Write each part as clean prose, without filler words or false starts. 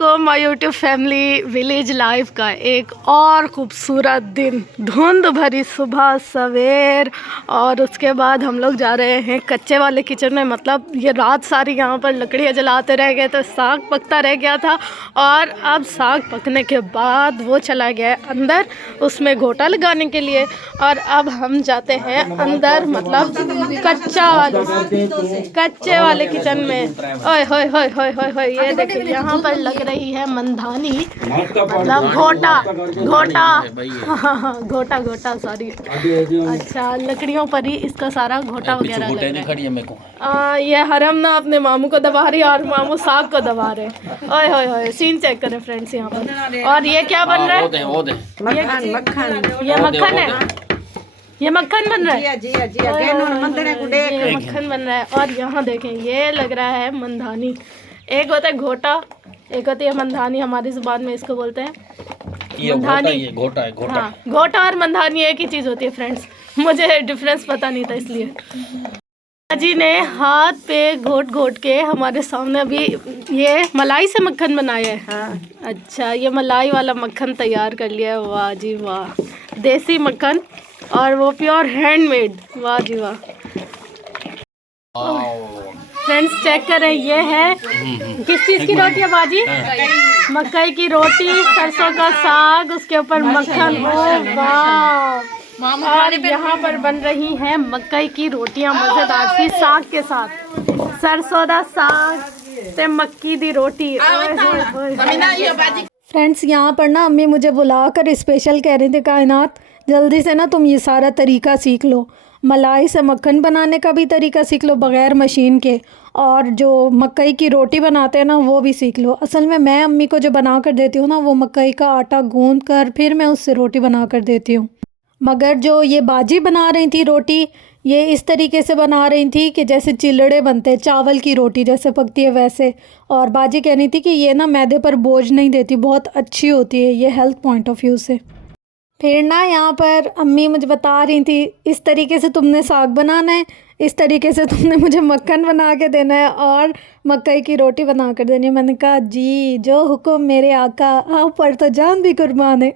वालेकुम my YouTube family. Village life का एक और ख़ूबसूरत दिन, धुंध भरी सुबह सवेर, और उसके बाद हम लोग जा रहे हैं कच्चे वाले किचन में। मतलब ये रात सारी यहाँ पर लकड़ियाँ जलाते रह गए तो साग पकता रह गया था, और अब साग पकने के बाद वो चला गया अंदर उसमें घोटा लगाने के लिए। और अब हम जाते हैं अंदर, मतलब कच्चे वाले किचन में। ओए होए होए होए होए होए, ये देखिए यहाँ पर लग रही है मंधानी, मतलब घोटा घोटा घोटा सॉरी। अच्छा, लकड़ियों पर ही इसका सारा घोटा वगैरह लग रहा है। ये हरम ना अपने मामू को दबा रही है और मामू साग को दबा रहे। ओए होए होए, सीन चेक करें फ्रेंड्स यहाँ पर। और ये क्या बन रहा है? ये मक्खन है, ये मक्खन बन रहा है। ये मक्खन बन रहा है। और यहाँ देखें, ये लग रहा है मंधानी। एक होता है घोटा, एक होती है मंधानी। हमारी जुबान में इसको बोलते हैं मंधानी। ये घोटा है, घोटा। हाँ, घोटा और मंधानी एक ही चीज़ होती है फ्रेंड्स, मुझे डिफरेंस पता नहीं था इसलिए। जी ने हाथ पे घोट घोट के हमारे सामने अभी ये मलाई से मक्खन बनाया है। हाँ। अच्छा, ये मलाई वाला मक्खन तैयार कर लिया है। वाह जी वाह, देसी मक्खन, और वो प्योर हैंडमेड। वाह जी वाह। फ्रेंड्स चेक करें, ये है किस चीज़ की रोटी है बाजी? मकई की रोटी, सरसों का साग, उसके ऊपर मक्खन। ओ वाह। और यहाँ पर बन रही हैं मकई की रोटियाँ मज़ेदार सी साग के साथ। सरसों का साग ते मक्की दी रोटी। फ्रेंड्स यहाँ पर ना अम्मी मुझे बुलाकर स्पेशल कह रही थी, कायनात जल्दी से ना तुम ये सारा तरीका सीख लो, मलाई से मक्खन बनाने का भी तरीका सीख लो बग़ैर मशीन के, और जो मकई की रोटी बनाते हैं ना वो भी सीख लो। असल में मैं अम्मी को जो बना कर देती हूँ ना, वो मकई का आटा गूंद कर फिर मैं उससे रोटी बना कर देती हूँ। मगर जो ये बाजी बना रही थी रोटी, ये इस तरीके से बना रही थी कि जैसे चिल्लड़े बनते हैं, चावल की रोटी जैसे पकती है वैसे। और बाजी कह रही थी कि ये ना मैदे पर बोझ नहीं देती, बहुत अच्छी होती है ये हेल्थ पॉइंट ऑफ व्यू से। फिर ना यहाँ पर अम्मी मुझे बता रही थी, इस तरीके से तुमने साग बनाना है, इस तरीके से तुमने मुझे मक्खन बना के देना है और मकई की रोटी बना कर देनी है। मैंने कहा जी, जो हुक्म मेरे आका, आप पर तो जान भी कुर्बान है।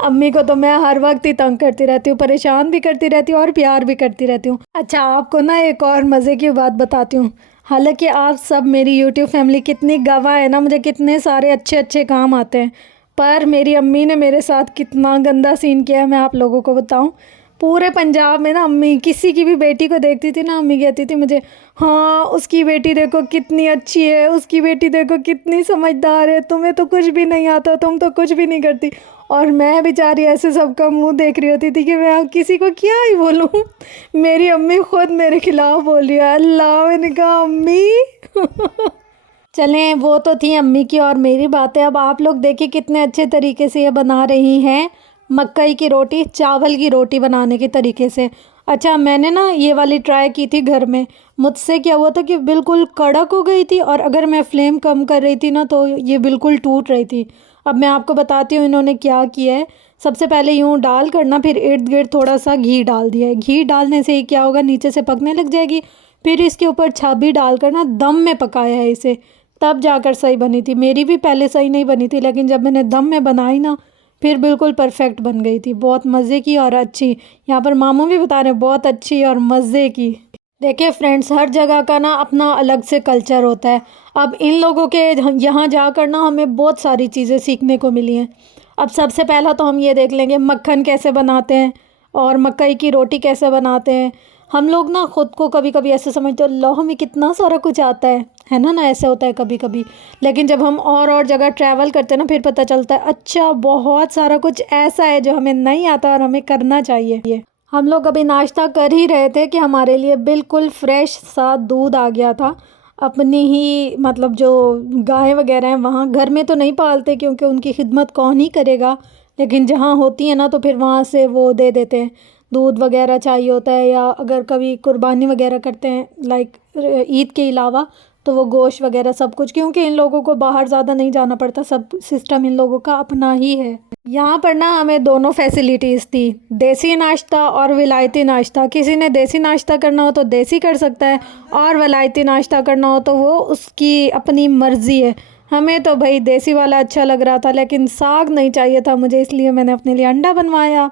अम्मी को तो मैं हर वक्त ही तंग करती रहती हूँ, परेशान भी करती रहती हूँ और प्यार भी करती रहती हूँ। अच्छा, आपको ना एक और मज़े की बात बताती हूँ। हालांकि आप सब मेरी यूट्यूब फैमिली कितनी गवाह है ना, मुझे कितने सारे अच्छे अच्छे काम आते हैं, पर मेरी अम्मी ने मेरे साथ कितना गंदा सीन किया है मैं आप लोगों को बताऊं। पूरे पंजाब में ना अम्मी किसी की भी बेटी को देखती थी ना, अम्मी कहती थी मुझे, हाँ उसकी बेटी देखो कितनी अच्छी है, उसकी बेटी देखो कितनी समझदार है, तुम्हें तो कुछ भी नहीं आता, तुम तो कुछ भी नहीं करती। और मैं बेचारी ऐसे सबका मुंह देख रही होती थी कि मैं किसी को क्या ही बोलूँ। मेरी अम्मी खुद मेरे खिलाफ़ बोल रही है। अल्लाह, मैंने कहा अम्मी। चलें, वो तो थी अम्मी की और मेरी बातें। अब आप लोग देखिए कितने अच्छे तरीके से ये बना रही हैं मकई की रोटी, चावल की रोटी बनाने के तरीके से। अच्छा, मैंने ना ये वाली ट्राई की थी घर में। मुझसे क्या हुआ था कि बिल्कुल कड़क हो गई थी, और अगर मैं फ्लेम कम कर रही थी ना तो ये बिल्कुल टूट रही थी। अब मैं आपको बताती हूँ इन्होंने क्या किया है। सबसे पहले यूँ डाल कर ना, फिर इर्द गिर्द थोड़ा सा घी डाल दिया है। घी डालने से ही क्या होगा, नीचे से पकने लग जाएगी। फिर इसके ऊपर छाबी डाल कर ना दम में पकाया है इसे, तब जाकर सही बनी थी। मेरी भी पहले सही नहीं बनी थी, लेकिन जब मैंने दम में बनाई ना फिर बिल्कुल परफेक्ट बन गई थी। बहुत मज़े की और अच्छी। यहाँ पर मामू भी बता रहे हैं बहुत अच्छी और मज़े की। देखिए फ्रेंड्स, हर जगह का ना अपना अलग से कल्चर होता है। अब इन लोगों के यहाँ जाकर ना हमें बहुत सारी चीज़ें सीखने को मिली हैं। अब सबसे पहला तो हम ये देख लेंगे मक्खन कैसे बनाते हैं और मकई की रोटी कैसे बनाते हैं। हम लोग ना ख़ुद को कभी कभी ऐसे समझते हैं, अल्लाह हमें कितना सारा कुछ आता है ना ऐसा होता है कभी कभी। लेकिन जब हम और जगह ट्रैवल करते हैं ना, फिर पता चलता है अच्छा बहुत सारा कुछ ऐसा है जो हमें नहीं आता और हमें करना चाहिए। हम लोग अभी नाश्ता कर ही रहे थे कि हमारे लिए बिल्कुल फ्रेश सा दूध आ गया था। अपनी ही मतलब जो गाय वगैरह हैं वहाँ, घर में तो नहीं पालते क्योंकि उनकी खिदमत कौन ही करेगा, लेकिन जहाँ होती है ना तो फिर वहाँ से वो दे देते हैं। दूध वगैरह चाहिए होता है, या अगर कभी कुर्बानी वगैरह करते हैं लाइक ईद के अलावा, तो वो गोश्त वगैरह सब कुछ, क्योंकि इन लोगों को बाहर ज़्यादा नहीं जाना पड़ता, सब सिस्टम इन लोगों का अपना ही है। यहाँ पर ना हमें दोनों फैसिलिटीज़ थी, देसी नाश्ता और विलायती नाश्ता। किसी ने देसी नाश्ता करना हो तो देसी कर सकता है, और विलायती नाश्ता करना हो तो वो उसकी अपनी मर्ज़ी है। हमें तो भाई देसी वाला अच्छा लग रहा था, लेकिन साग नहीं चाहिए था मुझे, इसलिए मैंने अपने लिए अंडा बनवाया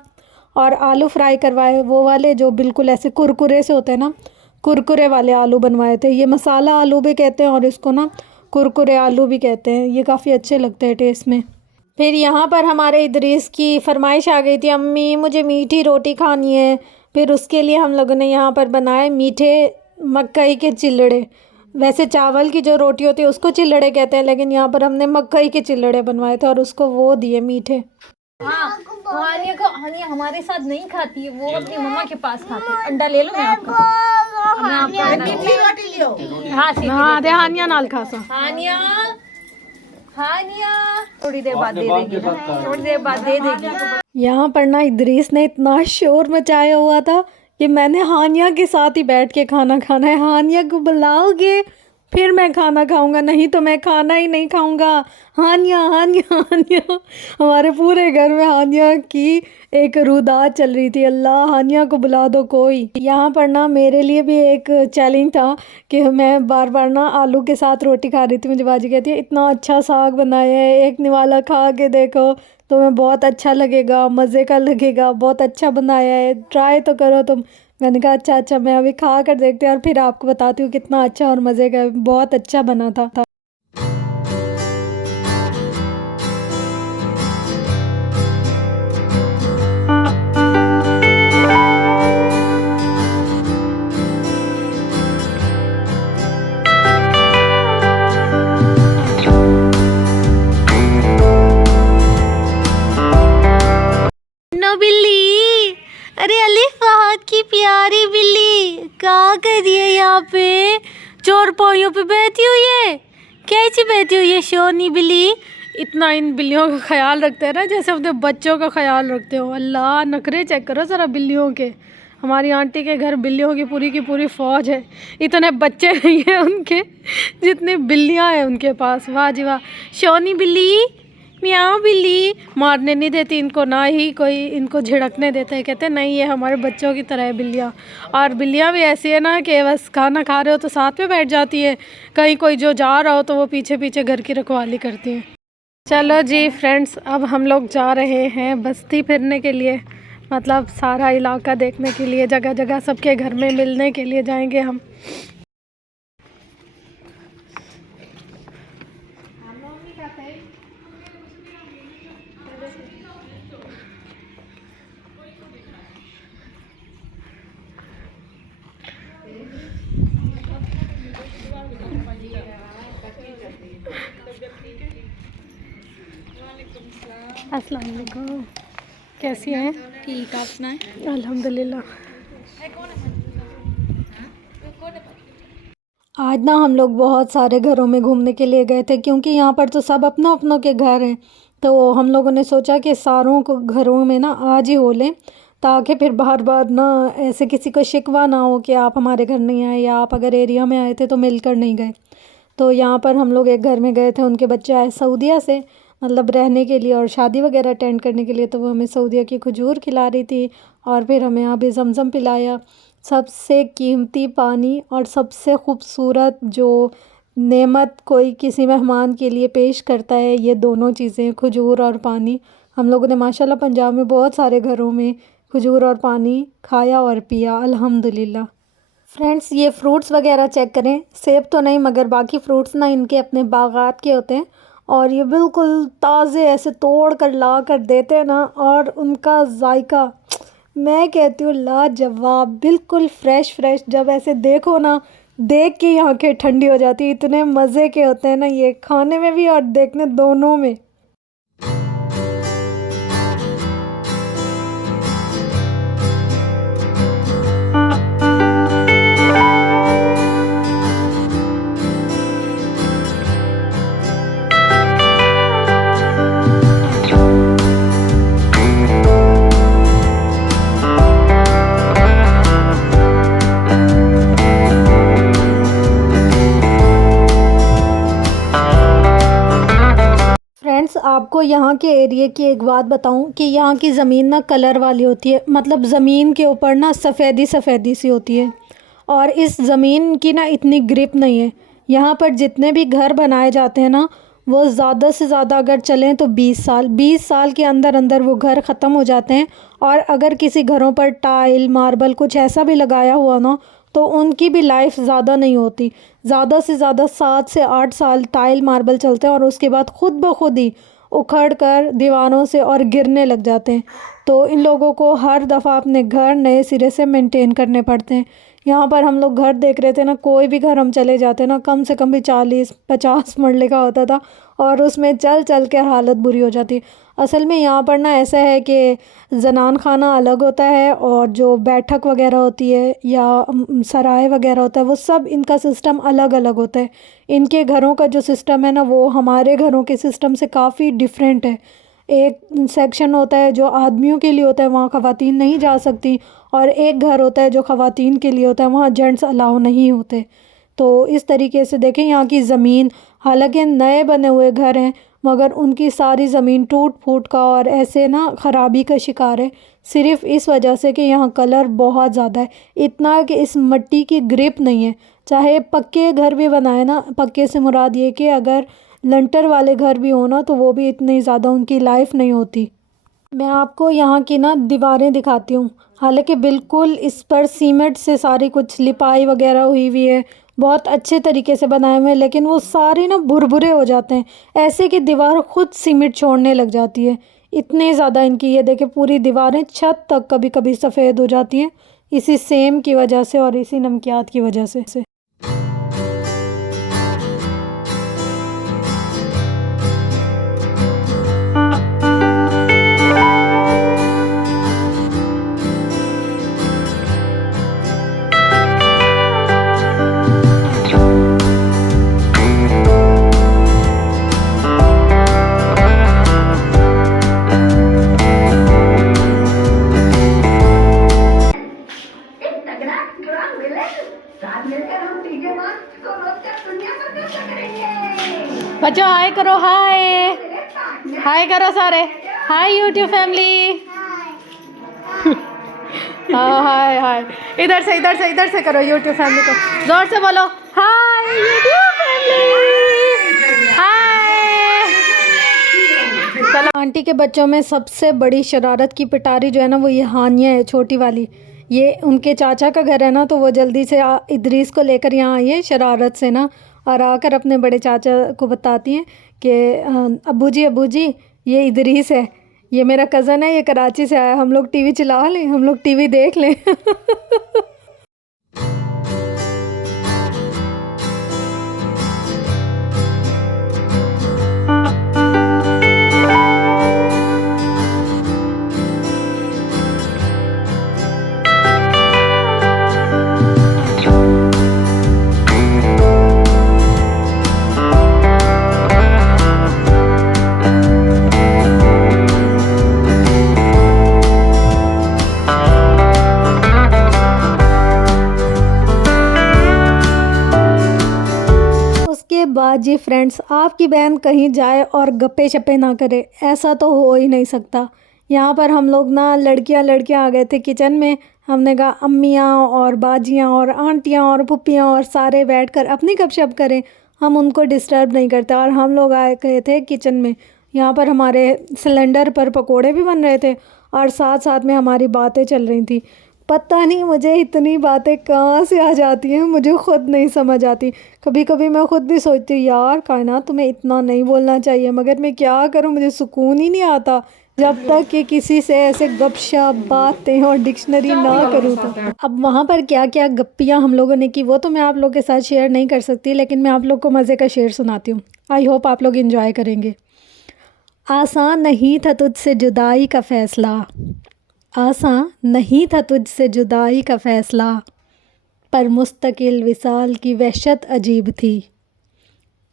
और आलू फ्राई करवाए, वो वाले जो बिल्कुल ऐसे कुरकुरे से होते हैं ना, कुरकुरे वाले आलू बनवाए थे। ये मसाला आलू भी कहते हैं और इसको ना कुरकुरे आलू भी कहते हैं। ये काफ़ी अच्छे लगते हैं टेस्ट में। फिर यहाँ पर हमारे इदरीस की फरमाइश आ गई थी, अम्मी मुझे मीठी रोटी खानी है। फिर उसके लिए हम लोगों ने यहाँ पर बनाए मीठे मकई के चिल्लड़े। वैसे चावल की जो रोटी होती है उसको चिल्लड़े कहते हैं, लेकिन यहाँ पर हमने मकई के चिल्लड़े बनवाए थे और उसको वो दिए मीठे। हाँ, हानिया हमारे साथ नहीं खाती है, वो अपनी मम्मा के पास खाती है। अंडा ले लो, मैं आपका मीठी रोटी लियो। हाँ दे हानिया नाल खासा। हानिया थोड़ी देर बाद दे देगी, थोड़ी देर बाद दे देगी। यहाँ पर ना इदरीस ने इतना शोर मचाया हुआ था कि मैंने हानिया के साथ ही बैठ के खाना खाना है। हानिया को बुलाओगे फिर मैं खाना खाऊंगा, नहीं तो मैं खाना ही नहीं खाऊंगा। हानिया हानिया हानिया, हमारे पूरे घर में हानिया की एक रुदात चल रही थी। अल्लाह हानिया को बुला दो कोई। यहाँ पर ना मेरे लिए भी एक चैलेंज था कि मैं बार बार ना आलू के साथ रोटी खा रही थी। मुझे बाजी कहती है इतना अच्छा साग बनाया है, एक निवाला खा के देखो तुम्हें बहुत अच्छा लगेगा, मज़े का लगेगा, बहुत अच्छा बनाया है, ट्राई तो करो तुम। मैंने कहा अच्छा अच्छा, मैं अभी खा कर देखती हूँ और फिर आपको बताती हूँ कितना अच्छा और मज़े का, बहुत अच्छा बना था। नो बिल्ली, अरे अली फहद की प्यारी बिल्ली क्या कर रही है यहाँ पे? चोर पाइयों पे बैठी हुई है, कैसी बैठी हुई है शोनी बिल्ली? इतना इन बिल्लियों का ख्याल रखते हैं ना जैसे अपने बच्चों का ख्याल रखते हो। अल्लाह नखरे चेक करो ज़रा बिल्लियों के। हमारी आंटी के घर बिल्लियों की पूरी फ़ौज है। इतने बच्चे नहीं हैं उनके जितनी बिल्लियाँ हैं उनके पास। वाह जी वाह। शोनी बिल्ली, मियाँ बिल्ली। मारने नहीं देती इनको, ना ही कोई इनको झिड़कने देता है। कहते नहीं ये हमारे बच्चों की तरह है बिल्लियाँ। और बिल्लियाँ भी ऐसी है ना कि बस खाना खा रहे हो तो साथ में बैठ जाती है, कहीं कोई जो जा रहा हो तो वो पीछे पीछे घर की रखवाली करती है। चलो जी फ्रेंड्स, अब हम लोग जा रहे हैं बस्ती फिरने के लिए, मतलब सारा इलाका देखने के लिए, जगह जगह सबके घर में मिलने के लिए जाएंगे हम। अस्सलाम वालेकुम, कैसी हैं? ठीक, आप सुनाएं। अल्हम्दुलिल्लाह। आज ना हम लोग बहुत सारे घरों में घूमने के लिए गए थे, क्योंकि यहाँ पर तो सब अपनों अपनों के घर हैं। तो हम लोगों ने सोचा कि सारों को घरों में ना आज ही हो लें, ताकि फिर बार बार ना ऐसे किसी को शिकवा ना हो कि आप हमारे घर नहीं आए, या आप अगर एरिया में आए थे तो मिलकर नहीं गए। तो यहाँ पर हम लोग एक घर में गए थे, उनके बच्चे आए सऊदीया से, मतलब रहने के लिए और शादी वगैरह अटेंड करने के लिए। तो वो हमें सऊदीया की खजूर खिला रही थी और फिर हमें यहाँ पे ज़मज़म पिलाया। सबसे कीमती पानी और सबसे ख़ूबसूरत जो नेमत कोई किसी मेहमान के लिए पेश करता है, ये दोनों चीज़ें, खजूर और पानी। हम लोगों ने माशाल्लाह पंजाब में बहुत सारे घरों में खजूर और पानी खाया और पिया अल्हम्दुलिल्लाह। फ्रेंड्स, ये फ्रूट्स वगैरह चेक करें, सेब तो नहीं मगर बाकी फ्रूट्स ना इनके अपने बागात के होते हैं, और ये बिल्कुल ताज़े ऐसे तोड़ कर ला कर देते हैं ना, और उनका जायका मैं कहती हूँ लाजवाब, बिल्कुल फ़्रेश फ़्रेश। जब ऐसे देखो ना, देख के ही आँखें ठंडी हो जाती, इतने मज़े के होते हैं ना ये, खाने में भी और देखने दोनों में। फ्रेंड्स, आपको यहाँ के एरिए की एक बात बताऊँ कि यहाँ की ज़मीन ना कलर वाली होती है, मतलब ज़मीन के ऊपर ना सफ़ेदी सफ़ेदी सी होती है, और इस ज़मीन की ना इतनी ग्रिप नहीं है। यहाँ पर जितने भी घर बनाए जाते हैं ना, वो ज़्यादा से ज़्यादा अगर चलें तो 20 साल के अंदर अंदर वो घर ख़त्म हो जाते हैं। और अगर किसी घरों पर टाइल मार्बल कुछ ऐसा भी लगाया हुआ ना, तो उनकी भी लाइफ ज़्यादा नहीं होती। ज़्यादा से ज़्यादा 7 से 8 साल टाइल मार्बल चलते हैं और उसके बाद खुद ब खुद ही उखड़ कर दीवारों से और गिरने लग जाते हैं। तो इन लोगों को हर दफ़ा अपने घर नए सिरे से मेंटेन करने पड़ते हैं। यहाँ पर हम लोग घर देख रहे थे ना, कोई भी घर हम चले जाते ना, कम से कम भी 40-50 मरले का होता था और उसमें चल चल के हालत बुरी हो जाती। असल में यहाँ पर ना ऐसा है कि जनान खाना अलग होता है और जो बैठक वगैरह होती है या सराय वगैरह होता है, वो सब इनका सिस्टम अलग अलग होता है। इनके घरों का जो सिस्टम है ना, वो हमारे घरों के सिस्टम से काफ़ी डिफरेंट है। एक सेक्शन होता है जो आदमियों के लिए होता है, वहाँ ख़वातीन नहीं जा सकती, और एक घर होता है जो ख़वातीन के लिए होता है, वहाँ जेंट्स अलाउ नहीं होते। तो इस तरीके से देखें यहाँ की ज़मीन, हालांकि नए बने हुए घर हैं, मगर उनकी सारी ज़मीन टूट फूट का और ऐसे ना ख़राबी का शिकार है, सिर्फ़ इस वजह से कि यहाँ कलर बहुत ज़्यादा है। इतना कि इस मिट्टी की ग्रिप नहीं है। चाहे पक्के घर भी बनाए ना, पक्के से मुराद ये कि अगर लंटर वाले घर भी हो ना, तो वो भी इतनी ज़्यादा उनकी लाइफ नहीं होती। मैं आपको यहाँ की ना दीवारें दिखाती हूँ। हालांकि बिल्कुल इस पर सीमेंट से सारी कुछ लिपाई वगैरह हुई हुई है, बहुत अच्छे तरीके से बनाए हुए हैं, लेकिन वो सारे ना भुरभुरे हो जाते हैं, ऐसे कि दीवार खुद सीमेंट छोड़ने लग जाती है। इतने ज़्यादा इनकी ये देखे पूरी दीवारें छत तक कभी कभी सफ़ेद हो जाती हैं, इसी सेम की वजह से और इसी नमकियात की वजह से। बच्चों हाय करो, हाय हाय करो सारे, हाय यूट्यूब फैमिली। हाँ हाय हाय, इधर से इधर से इधर से करो यूट्यूब फैमिली को, जोर से बोलो हाय यूट्यूब फैमिली, हाय। चलो, आंटी के बच्चों में सबसे बड़ी शरारत की पिटारी जो है ना, वो ये हानिया है, छोटी वाली। ये उनके चाचा का घर है ना, तो वो जल्दी से इदरीस को लेकर यहाँ आई है शरारत से ना, और आकर अपने बड़े चाचा को बताती हैं कि अब्बू जी ये इदरीस है, ये मेरा कज़न है, ये कराची से आया, हम लोग टीवी चला लें, हम लोग टीवी देख लें। उसके बाद जी फ्रेंड्स, आपकी बहन कहीं जाए और गप्पे शप्पे ना करे, ऐसा तो हो ही नहीं सकता। यहाँ पर हम लोग ना लड़कियाँ आ गए थे किचन में। हमने कहा अम्मियाँ और बाजियाँ और आंटियाँ और पुप्पियाँ और सारे बैठकर अपनी गपशप करें, हम उनको डिस्टर्ब नहीं करते। और हम लोग आए गए थे किचन में। यहाँ पर हमारे सिलेंडर पर पकोड़े भी बन रहे थे और साथ साथ में हमारी बातें चल रही थी। पता नहीं मुझे इतनी बातें कहाँ से आ जाती हैं, मुझे ख़ुद नहीं समझ आती। कभी कभी मैं ख़ुद भी सोचती हूँ यार कायनात, तुम्हें इतना नहीं बोलना चाहिए, मगर मैं क्या करूँ, मुझे सुकून ही नहीं आता जब तक कि किसी से ऐसे गपशप बातें और डिक्शनरी ना करूँ। तो अब वहाँ पर क्या क्या गप्पियाँ हम लोगों ने की, वो तो मैं आप लोगों के साथ शेयर नहीं कर सकती, लेकिन मैं आप लोग को मज़े का शेर सुनाती हूँ। आई होप आप लोग इन्जॉय करेंगे। आसान नहीं था तुझसे जुदाई का फ़ैसला, आसान नहीं था तुझसे जुदाई का फ़ैसला, पर मुस्तकिल विसाल की वहशत अजीब थी।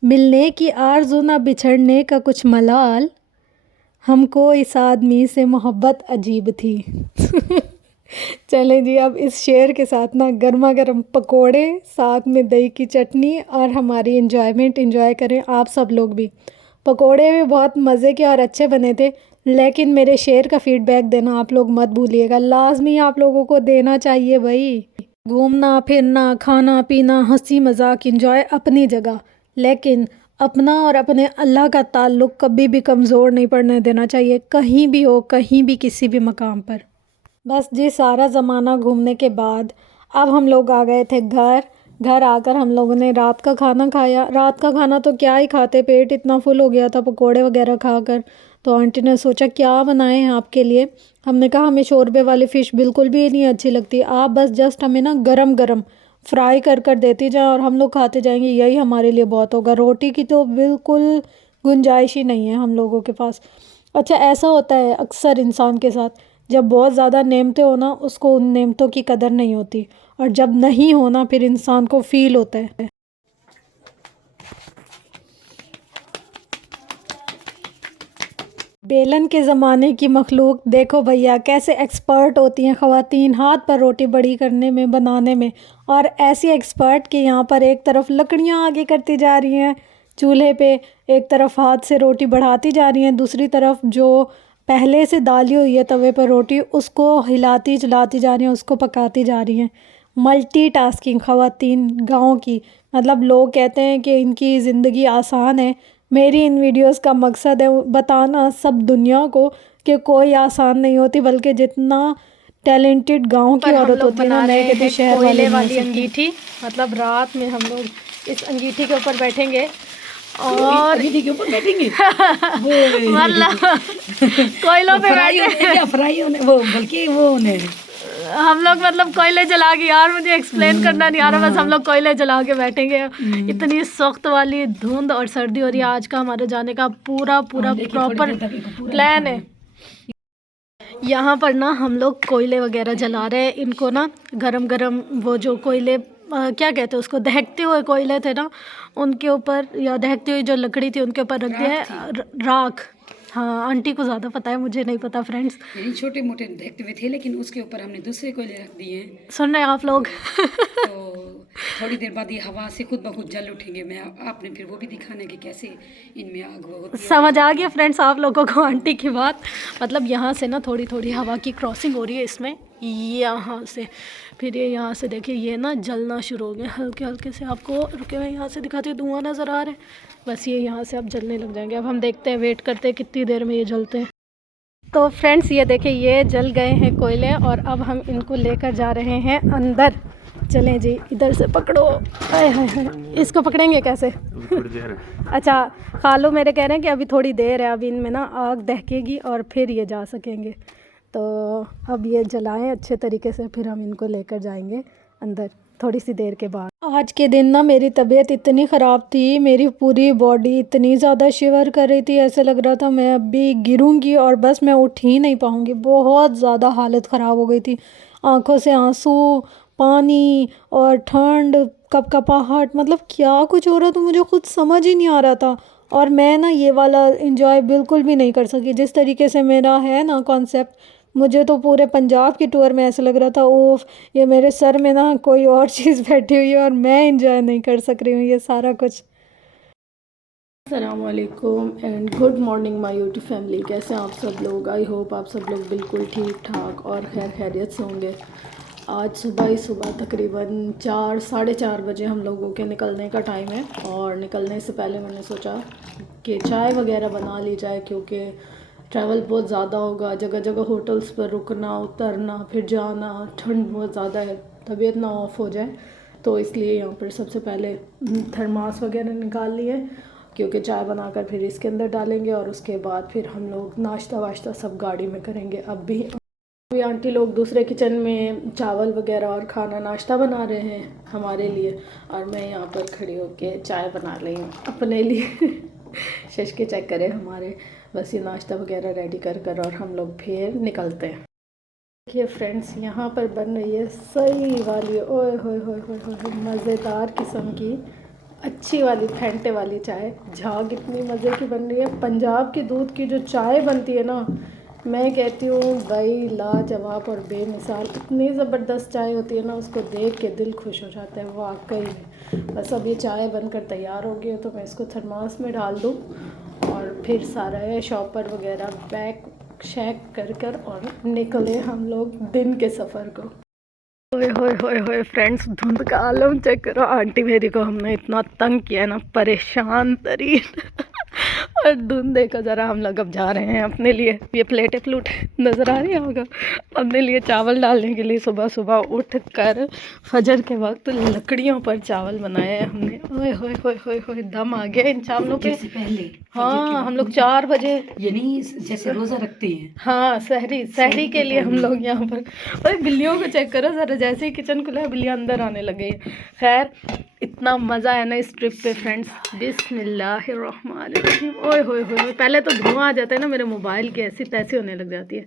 मिलने की आरज़ू ना बिछड़ने का कुछ मलाल, हमको इस आदमी से मोहब्बत अजीब थी। चलें जी, अब इस शेर के साथ ना गर्मा गर्म पकोड़े, साथ में दही की चटनी और हमारी एंजॉय करें आप सब लोग भी। पकोड़े भी बहुत मज़े के और अच्छे बने थे, लेकिन मेरे शेर का फ़ीडबैक देना आप लोग मत भूलिएगा, लाजमी आप लोगों को देना चाहिए भाई। घूमना फिरना खाना पीना हंसी मजाक इंजॉय अपनी जगह, लेकिन अपना और अपने अल्लाह का ताल्लुक़ कभी भी कमज़ोर नहीं पड़ने देना चाहिए, कहीं भी हो, कहीं भी, किसी भी मकाम पर। बस जी सारा ज़माना घूमने के बाद अब हम लोग आ गए थे घर। घर आकर हम लोगों ने रात का खाना खाया। रात का खाना तो क्या ही खाते, पेट इतना फुल हो गया था पकोड़े वगैरह खाकर। तो आंटी ने सोचा क्या बनाएं आपके लिए। हमने कहा हमें शोरबे वाली फ़िश बिल्कुल भी नहीं अच्छी लगती, आप बस जस्ट हमें ना गरम गरम फ्राई कर कर देती जाए और हम लोग खाते जाएंगे, यही हमारे लिए बहुत होगा। रोटी की तो बिल्कुल गुंजाइश ही नहीं है हम लोगों के पास। अच्छा ऐसा होता है अक्सर इंसान के साथ, जब बहुत ज़्यादा नेमतें हो ना उसको उन नेमतों की कदर नहीं होती, और जब नहीं होना फिर इंसान को फ़ील होता है। बेलन के ज़माने की मखलूक देखो भैया कैसे एक्सपर्ट होती हैं ख़वातीन हाथ पर रोटी बड़ी करने में, बनाने में। और ऐसी एक्सपर्ट कि यहाँ पर एक तरफ लकड़ियाँ आगे करती जा रही हैं चूल्हे पे, एक तरफ हाथ से रोटी बढ़ाती जा रही हैं, दूसरी तरफ जो पहले से डाली हुई है तवे पर रोटी उसको हिलाती चलाती जा रही हैं, उसको पकाती जा रही हैं। मल्टीटास्किंग ख़वातीन गाँव की, मतलब लोग कहते हैं कि इनकी ज़िंदगी आसान है। मेरी इन वीडियोस का मकसद है बताना सब दुनिया को कि कोई आसान नहीं होती, बल्कि जितना टैलेंटेड गांव की औरत होती है ना, मैं कहती शहर वाले वाली अंगीठी। मतलब रात में हम लोग इस अंगीठी के ऊपर बैठेंगे और अंगीठी के ऊपर बैठेंगे मतलब कोयलों पे बैठे फ्राई होने वो बल्कि वो होने हम लोग मतलब कोयले जला के, यार मुझे एक्सप्लेन करना नहीं आ रहा, बस हम लोग कोयले जला के बैठेंगे। इतनी सख्त वाली धुंध और सर्दी हो रही है। आज का हमारे जाने का पूरा प्रॉपर प्लान है। यहाँ पर ना हम लोग कोयले वगैरह जला रहे हैं, इनको ना गरम गरम वो जो कोयले क्या कहते हैं उसको, दहकते हुए कोयले थे ना उनके ऊपर, या दहकती हुई जो लकड़ी थी उनके ऊपर रख दिया है राख। हाँ आंटी को ज़्यादा पता है, मुझे नहीं पता फ्रेंड्स। यही छोटे मोटे देखते हुए थे, लेकिन उसके ऊपर हमने दूसरे कोयले रख दिए हैं। सुन रहे हैं आप लोग तो थोड़ी देर बाद ये हवा से खुद ब खुद जल उठेंगे। मैं आपने फिर वो भी दिखाना है कि कैसे इनमें आग होती है। समझ आ गया फ्रेंड्स आप लोगों को आंटी की बात। मतलब यहाँ से ना थोड़ी थोड़ी हवा की क्रॉसिंग हो रही है इसमें, यहाँ से फिर ये यहाँ से देखिए ये ना जलना शुरू हो गया हल्के हल्के से। आपको रुके मैं यहाँ से दिखाती हूँ, धुआं नज़र आ रहा है, बस ये यहाँ से अब जलने लग जाएंगे। अब हम देखते हैं, वेट करते हैं कितनी देर में ये जलते हैं। तो फ्रेंड्स ये देखिए ये जल गए हैं कोयले, और अब हम इनको लेकर जा रहे हैं अंदर। चलें जी, इधर से पकड़ो। हाय हाय हाय, इसको पकड़ेंगे कैसे? थोड़ी देर है। अच्छा खालू मेरे कह रहे हैं कि अभी थोड़ी देर है, अभी इनमें ना आग दहकेगी और फिर ये जा सकेंगे। तो अब ये जलाएं अच्छे तरीके से, फिर हम इनको लेकर जाएंगे अंदर थोड़ी सी देर के बाद। आज के दिन ना मेरी तबीयत इतनी ख़राब थी, मेरी पूरी बॉडी इतनी ज़्यादा शिवर कर रही थी, ऐसे लग रहा था मैं अभी गिरूंगी और बस मैं उठ ही नहीं पाऊंगी। बहुत ज़्यादा हालत ख़राब हो गई थी, आंखों से आंसू, पानी और ठंड, कपकपाहट, मतलब क्या कुछ हो रहा था मुझे खुद समझ ही नहीं आ रहा था। और मैं ना ये वाला एंजॉय बिल्कुल भी नहीं कर सकी जिस तरीके से मेरा है ना कॉन्सेप्ट। मुझे तो पूरे पंजाब की टूर में ऐसा लग रहा था ओफ ये मेरे सर में ना कोई और चीज़ बैठी हुई है और मैं एंजॉय नहीं कर सक रही हूँ ये सारा कुछ। अस्सलामुअलैकुम and good morning my YouTube family. कैसे हैं आप सब लोग? आई होप आप सब लोग बिल्कुल ठीक ठाक और खैर खैरियत से होंगे। आज सुबह ही सुबह तकरीबन 4 साढ़े 4 बजे हम लोगों के निकलने का टाइम है, और निकलने से पहले मैंने सोचा कि चाय वगैरह बना ली जाए, क्योंकि ट्रैवल बहुत ज़्यादा होगा, जगह जगह होटल्स पर रुकना उतरना फिर जाना, ठंड बहुत ज़्यादा है, तबीयत ना ऑफ हो जाए। तो इसलिए यहाँ पर सबसे पहले थर्मास वगैरह निकाल लिए, क्योंकि चाय बनाकर फिर इसके अंदर डालेंगे और उसके बाद फिर हम लोग नाश्ता वाश्ता सब गाड़ी में करेंगे। अभी आंटी लोग दूसरे किचन में चावल वगैरह और खाना नाश्ता बना रहे हैं हमारे लिए, और मैं यहाँ पर खड़ी होकर चाय बना रही हूँ अपने लिए शश के चेक करें हमारे, बस ये नाश्ता वगैरह रेडी कर कर और हम लोग फिर निकलते हैं। देखिए फ्रेंड्स यहाँ पर बन रही है सही वाली ओए होए होए होए होए मज़ेदार किस्म की अच्छी वाली फेंटे वाली चाय। झाग इतनी मज़े की बन रही है। पंजाब के दूध की जो चाय बनती है ना, मैं कहती हूँ भाई लाजवाब और बेमिसाल, इतनी ज़बरदस्त चाय होती है ना, उसको देख के दिल खुश हो जाता है वाकई में। बस अब ये चाय बनकर तैयार हो गई है, तो मैं इसको थर्मास में डाल दूँ और फिर सारा है शॉपर वगैरह पैक शैक कर कर और निकले हम लोग दिन के सफ़र को। ओए होए होए होए फ्रेंड्स, धुंध का आलम चेक करो। आंटी मेरी को हमने इतना तंग किया है ना, परेशान तरीन। और धुंध देखो ज़रा। हम लोग अब जा रहे हैं अपने लिए, ये प्लेटें प्लूट नज़र आ रही है होगा, अपने लिए चावल डालने के लिए। सुबह सुबह उठ कर फजर के वक्त लकड़ियों पर चावल बनाए हैं हमने। ओए होए होए होए होए, दम आ गया इन चावलों पे। से पहले हाँ, हम लोग 4 बजे, यानी जैसे रोजा रखते हैं। हाँ, सहरी के लिए हम लोग यहाँ पर। अरे बिल्लियों को चेक करो ज़रा, जैसे ही किचन खुला है बिल्लियाँ अंदर आने लग गई है। खैर, इतना मज़ा है ना इस ट्रिप पे फ्रेंड्स। बिस्मिल्लाहिर्रहमानिर्रहीम। ओए होए होए, पहले तो धुआं आ जाता है ना मेरे मोबाइल की, ऐसी तैसी होने लग जाती है।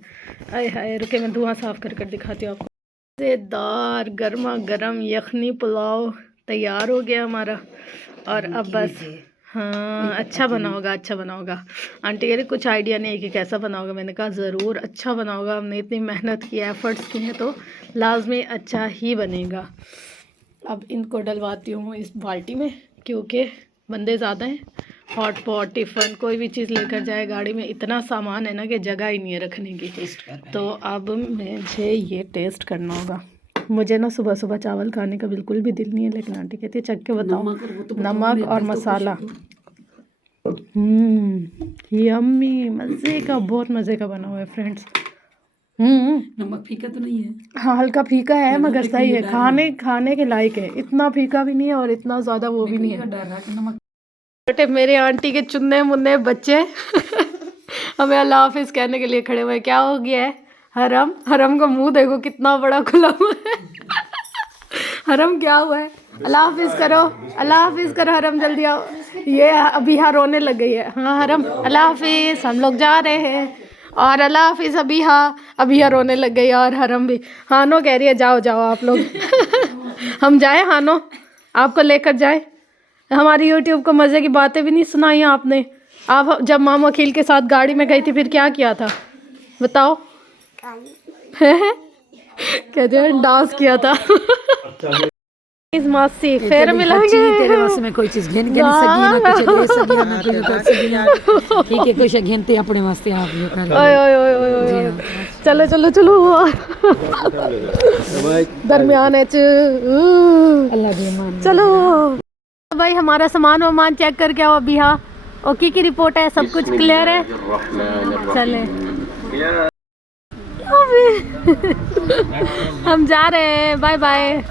आए हाय, रुके मैं धुआं साफ़ कर कर दिखाती हूँ आपको। मज़ेदार गर्मा गर्म यखनी पुलाव तैयार हो गया हमारा। और अब बस, हाँ, अच्छा बना होगा, अच्छा बना होगा। आंटी कह रही कुछ आइडिया नहीं है कि कैसा बना होगा। मैंने कहा ज़रूर अच्छा बना होगा, हमने इतनी मेहनत की, एफ़र्ट्स किए हैं तो लाजमी अच्छा ही बनेगा। अब इनको डलवाती हूँ इस बाल्टी में, क्योंकि बंदे ज़्यादा हैं। हॉट पॉट, टिफ़न, कोई भी चीज़ लेकर जाए गाड़ी में, इतना सामान है ना कि जगह ही नहीं है रखने की। तो अब मुझे ये टेस्ट करना होगा। मुझे ना सुबह सुबह चावल खाने का बिल्कुल भी दिल नहीं है, लेकिन आंटी कहती है चख के बताओ। नमक और मसाला, यम्मी, मज़े का, बहुत मज़े का बना हुआ है फ्रेंड्स। नमक फीका तो नहीं है? हाँ, हल्का फीका है मगर सही है, खाने के लायक है। इतना फीका भी नहीं है और इतना ज़्यादा वो भी नहीं है। डर रहा कि नमक। बेटे मेरे आंटी के चुन्ने मुन्ने बच्चे हमें अल्लाह हाफिज़ कहने के लिए खड़े हुए। क्या हो गया है? हरम का मुंह देखो कितना बड़ा खुला हुआ है। हरम क्या हुआ है? अल्लाह हाफिज़ करो, अल्लाह हाफिज़ करो हरम, जल्दी आओ। ये अभी यहाँ रोने लग गई है। हाँ हरम, अल्लाह हाफिज़, हम लोग जा रहे हैं। और अल्लाह हाफिज़ अभी यहाँ रोने लग गई। और हरम भी, हानो कह रही है जाओ जाओ आप लोग। हम जाए हानो, आपको लेकर जाए। हमारी यूट्यूब को मज़े की बातें भी नहीं सुनाई आपने। आप जब माम वकील के साथ गाड़ी में गई थी फिर क्या किया था बताओ? कहते हैं डांस किया था। इस मासी फिर मिलेंगे। तेरे वास्ते मैं कोई चीज घेन के नहीं सकी ना, कुछ दे सकी ना, कुछ कर सकी ना। ठीक है, कुछ घेनते अपने वास्ते आप ये कर। ओए ओए ओए ओए, चलो चलो चलो। दरमियान है अल्लाह दी मान। चलो भाई, हमारा सामान वामान चेक करके आओ अभी। हाँ, ओके की रिपोर्ट है, सब कुछ क्लियर है। चले हम जा रहे हैं, बाय बाय।